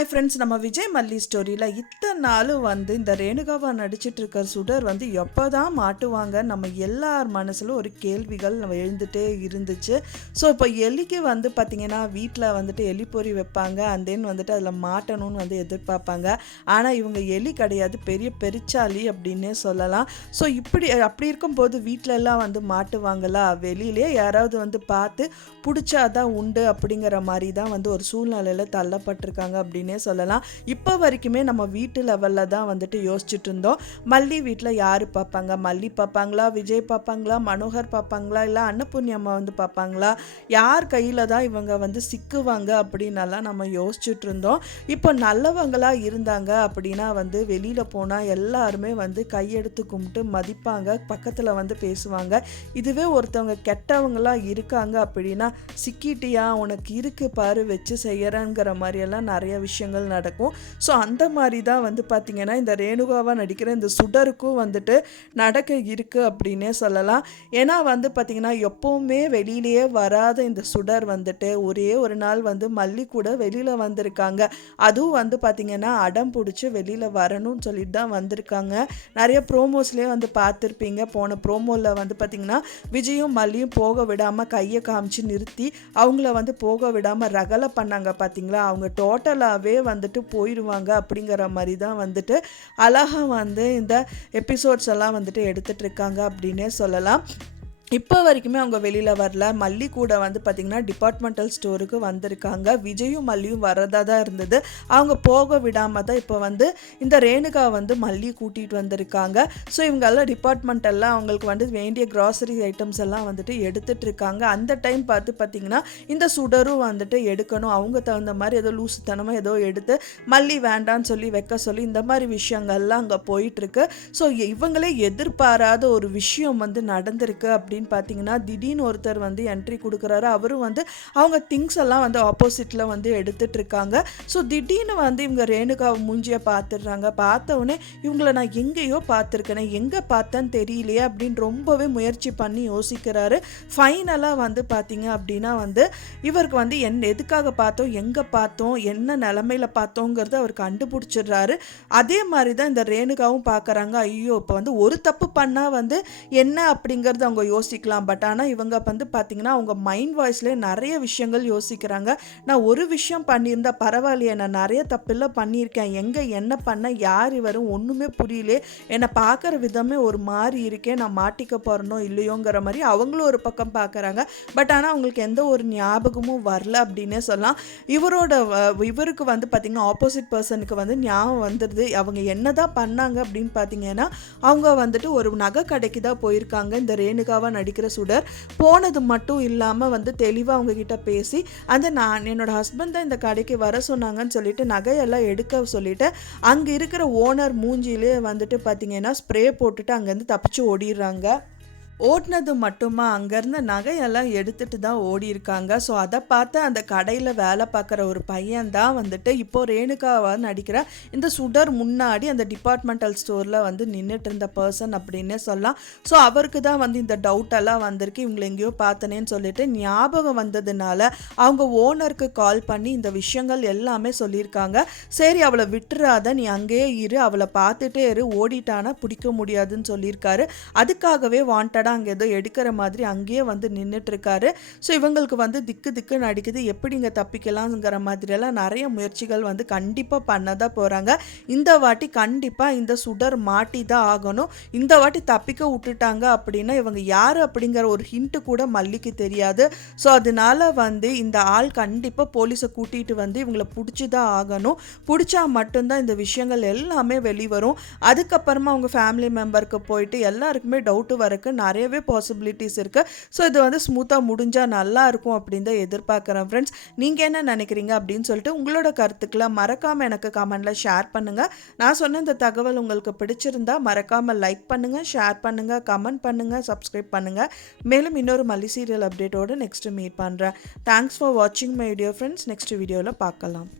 Hi friends, நம்ம விஜய் மல்லி ஸ்டோரியில் இத்தனை நாளும் இந்த ரேணுகாவா நடிச்சிட்டு இருக்கிற சுடர் எப்போ தான் மாட்டுவாங்க நம்ம எல்லார் மனசிலும் ஒரு கேள்விகள் எழுந்துகிட்டே இருந்துச்சு. ஸோ இப்போ எலிக்கு பார்த்திங்கன்னா வீட்டில் எலி பொறி வைப்பாங்க, அண்ட் தென் அதில் மாட்டணும்னு எதிர்பார்ப்பாங்க. ஆனால் இவங்க எலி கிடையாது, பெரிய பெருச்சாலி அப்படின்னே சொல்லலாம். ஸோ அப்படி இருக்கும்போது வீட்டில எல்லாம் மாட்டுவாங்களா, வெளியிலே யாராவது பார்த்து பிடிச்சாதான் உண்டு அப்படிங்கிற மாதிரி தான் ஒரு சூழ்நிலையில் தள்ளப்பட்டிருக்காங்க அப்படின்னே சொல்லலாம். இப்போ வரைக்குமே நம்ம வீட்டு லெவலில் தான் யோசிச்சுட்டு இருந்தோம். மல்லி வீட்டில் யார் பார்ப்பாங்க, மல்லி பார்ப்பாங்களா, விஜய் பார்ப்பாங்களா, மனோகர் பார்ப்பாங்களா, இல்லை அன்னபூர்ணியம்மா பார்ப்பாங்களா, யார் கையில் தான் இவங்க சிக்குவாங்க அப்படின்னலாம் நம்ம யோசிச்சுட்டு இருந்தோம். இப்போ நல்லவங்களாக இருந்தாங்க அப்படின்னா வெளியில் போனால் எல்லாருமே கையெடுத்து கும்பிட்டு மதிப்பாங்க, பக்கத்தில் பேசுவாங்க. இதுவே ஒருத்தவங்க கெட்டவங்களாக இருக்காங்க அப்படின்னா சிக்கிட்டியா, உனக்கு இருக்கு பாரு வச்சு செய்யறங்கிற மாதிரியெல்லாம் நிறைய விஷயங்கள் நடக்கும். ஸோ அந்த மாதிரி தான் பார்த்திங்கன்னா இந்த ரேணுகாவாக நடிக்கிற இந்த சுடருக்கும் நடக்க இருக்குது அப்படின்னே சொல்லலாம். ஏன்னா பார்த்திங்கன்னா எப்போவுமே வெளியிலேயே வராத இந்த சுடர் ஒரே ஒரு நாள் மல்லி கூட வெளியில் வந்திருக்காங்க. அதுவும் பார்த்திங்கன்னா அடம் பிடிச்சி வெளியில் வரணும்னு சொல்லிட்டு தான் வந்திருக்காங்க. நிறைய ப்ரோமோஸ்லேயே பார்த்துருப்பீங்க. போன ப்ரோமோவில் பார்த்திங்கன்னா விஜயும் மல்லியும் போக விடாமல் கையை காமிச்சு நிறுத்தி அவங்கள போக விடாமல் ரகலை பண்ணாங்க பார்த்திங்களா. அவங்க டோட்டலாகவே போயிடுவாங்க அப்படிங்கிற மாதிரி தான் அழகாக இந்த எபிசோட்ஸ் எல்லாம் எடுத்துகிட்டு இருக்காங்க அப்படின்னே சொல்லலாம். இப்போ வரைக்குமே அவங்க வெளியில் வரல. மல்லி கூட பார்த்திங்கன்னா டிபார்ட்மெண்டல் ஸ்டோருக்கு வந்திருக்காங்க. விஜயும் மல்லியும் வரதாக தான் இருந்தது. அவங்க போக விடாமல் தான் இப்போ இந்த ரேணுகா மல்லி கூட்டிகிட்டு வந்திருக்காங்க. ஸோ இவங்கெல்லாம் டிபார்ட்மெண்டெல்லாம் அவங்களுக்கு வேண்டிய க்ராசரி ஐட்டம்ஸ் எல்லாம் எடுத்துகிட்டு இருக்காங்க. அந்த டைம் பார்த்திங்கன்னா இந்த சுடரும் எடுக்கணும். அவங்க தகுந்த மாதிரி ஏதோ லூசுத்தனமாக ஏதோ எடுத்து மல்லி வேண்டான்னு சொல்லி வைக்க சொல்லி இந்த மாதிரி விஷயங்கள்லாம் அங்கே போயிட்டுருக்கு. ஸோ இவங்களே எதிர்பாராத ஒரு விஷயம் நடந்திருக்கு அப்படின்னு பார்த்தீங்கன்னா திடீர்னு ஒருத்தர் என்ட்ரி கொடுக்குறாரு. அவரும் அவங்க திங்ஸ் எல்லாம் ஆப்போசிட்டில் எடுத்துட்டு இருக்காங்க. ஸோ திடீர்னு இவங்க ரேணுகா மூஞ்சியை பார்த்துடுறாங்க. பார்த்தவுடனே இவங்களை நான் எங்கேயோ பார்த்துருக்கேனே, எங்கே பார்த்தேன்னு தெரியலையே அப்படின்னு ரொம்பவே முயற்சி பண்ணி யோசிக்கிறாரு. ஃபைனலாக பார்த்தீங்க அப்படின்னா இவருக்கு எதுக்காக பார்த்தோம், எங்கே பார்த்தோம், என்ன நிலமையில பார்த்தோங்கிறது அவர் கண்டுபிடிச்சிடுறாரு. அதே மாதிரி தான் இந்த ரேணுகாவும் பார்க்குறாங்க. ஐயோ இப்போ ஒரு தப்பு பண்ணால் என்ன அப்படிங்கிறது அவங்க யோசிக்கலாம். பட் ஆனால் இவங்க பார்த்தீங்கன்னா அவங்க மைண்ட் வாய்ஸ்லேயே நிறைய விஷயங்கள் யோசிக்கிறாங்க. நான் ஒரு விஷயம் பண்ணியிருந்தா பரவாயில்லையே, நான் நிறைய தப்பில்ல பண்ணியிருக்கேன், எங்கே என்ன பண்ண, யார் இவரும் ஒன்றுமே புரியலே, என்னை பார்க்குற விதமே ஒரு மாதிரி இருக்கேன், நான் மாட்டிக்க போகிறனோ இல்லையோங்கிற மாதிரி அவங்களும் ஒரு பக்கம் பார்க்குறாங்க. பட் ஆனால் அவங்களுக்கு எந்த ஒரு ஞாபகமும் வரல அப்படின்னே சொல்லலாம். இவருக்கு பார்த்திங்கன்னா ஆப்போசிட் பர்சனுக்கு ஞாபகம் வந்துடுது. அவங்க என்ன தான் பண்ணாங்க அப்படின்னு பார்த்தீங்கன்னா அவங்க ஒரு நகை கடைக்கு தான் போயிருக்காங்க. இந்த ரேணுகாவை நடிக்கிற சுடர் போனது மட்டும் இல்லாமல் தெளிவாக அவங்க கிட்ட பேசி நான் என்னோட ஹஸ்பண்ட் தான் இந்த கடைக்கு வர சொன்னாங்கன்னு சொல்லிட்டு நகையெல்லாம் எடுக்க சொல்லிட்டு அங்கே இருக்கிற ஓனர் மூஞ்சிலே பார்த்தீங்கன்னா ஸ்ப்ரே போட்டுட்டு அங்கேருந்து தப்பிச்சு ஓடிடுறாங்க. ஓடினது மட்டுமா, அங்கேருந்து நகையெல்லாம் எடுத்துகிட்டு தான் ஓடி இருக்காங்க. ஸோ அதை பார்த்து அந்த கடையில் வேலை பார்க்குற ஒரு பையன் தான் இப்போது ரேணுகாவாக நடிக்கிற இந்த சுடர் முன்னாடி அந்த டிபார்ட்மெண்டல் ஸ்டோரில் நின்றுட்டு இருந்த பர்சன் அப்படின்னே சொல்லலாம். ஸோ அவருக்கு தான் இந்த டவுட்டெல்லாம் வந்திருக்கு. இவங்களை எங்கேயோ பார்த்தனேன்னு சொல்லிட்டு ஞாபகம் வந்ததுனால அவங்க ஓனருக்கு கால் பண்ணி இந்த விஷயங்கள் எல்லாமே சொல்லியிருக்காங்க. சரி அவளை விட்டுறாத, நீ அங்கேயே இரு, அவளை பார்த்துட்டே இரு, ஓடிட்டானா பிடிக்க முடியாதுன்னு சொல்லியிருக்காரு. அதுக்காகவே வாண்டடாக அங்கே ஏதோ எடுக்கிற மாதிரி அங்கேயே நின்றுட்டு இருக்காரு. ஸோ இவங்களுக்கு திக்கு நடிக்குது, எப்படி இங்கே தப்பிக்கலாம்ங்கிற மாதிரியெல்லாம் நிறைய முயற்சிகள் கண்டிப்பாக பண்ணதான் போகிறாங்க. இந்த வாட்டி கண்டிப்பாக இந்த சுடர் மாட்டி தான் ஆகணும். இந்த வாட்டி தப்பிக்க விட்டுட்டாங்க அப்படின்னா இவங்க யார் அப்படிங்கிற ஒரு ஹிண்ட்டு கூட மல்லிக்கு தெரியாது. ஸோ அதனால இந்த ஆள் கண்டிப்பாக போலீஸை கூட்டிகிட்டு இவங்களை பிடிச்சி தான் ஆகணும். பிடிச்சா மட்டும்தான் இந்த விஷயங்கள் எல்லாமே வெளிவரும். அதுக்கப்புறமா அவங்க ஃபேமிலி மெம்பருக்கு போயிட்டு எல்லாருக்குமே டவுட்டு வரக்கு நிறையவே பாசிபிலிட்டிஸ் இருக்குது. ஸோ இது ஸ்மூத்தாக முடிஞ்சால் நல்லா இருக்கும் அப்படின்னு தான் எதிர்பார்க்குறேன். ஃப்ரெண்ட்ஸ், நீங்கள் என்ன நினைக்கிறீங்க அப்படின்னு சொல்லிட்டு உங்களோட கருத்துக்களை மறக்காமல் எனக்கு கமெண்டில் ஷேர் பண்ணுங்கள். நான் சொன்ன இந்த தகவல் உங்களுக்கு பிடிச்சிருந்தா மறக்காமல் லைக் பண்ணுங்கள், ஷேர் பண்ணுங்கள், கமெண்ட் பண்ணுங்கள், சப்ஸ்கிரைப் பண்ணுங்கள். மேலும் இன்னொரு மல்லி சீரியல் அப்டேட்டோடு நெக்ஸ்ட்டு மீட் பண்ணுறேன். தேங்க்ஸ் ஃபார் வாட்சிங் மை வீடியோ ஃப்ரெண்ட்ஸ். நெக்ஸ்ட் வீடியோவில் பார்க்கலாம்.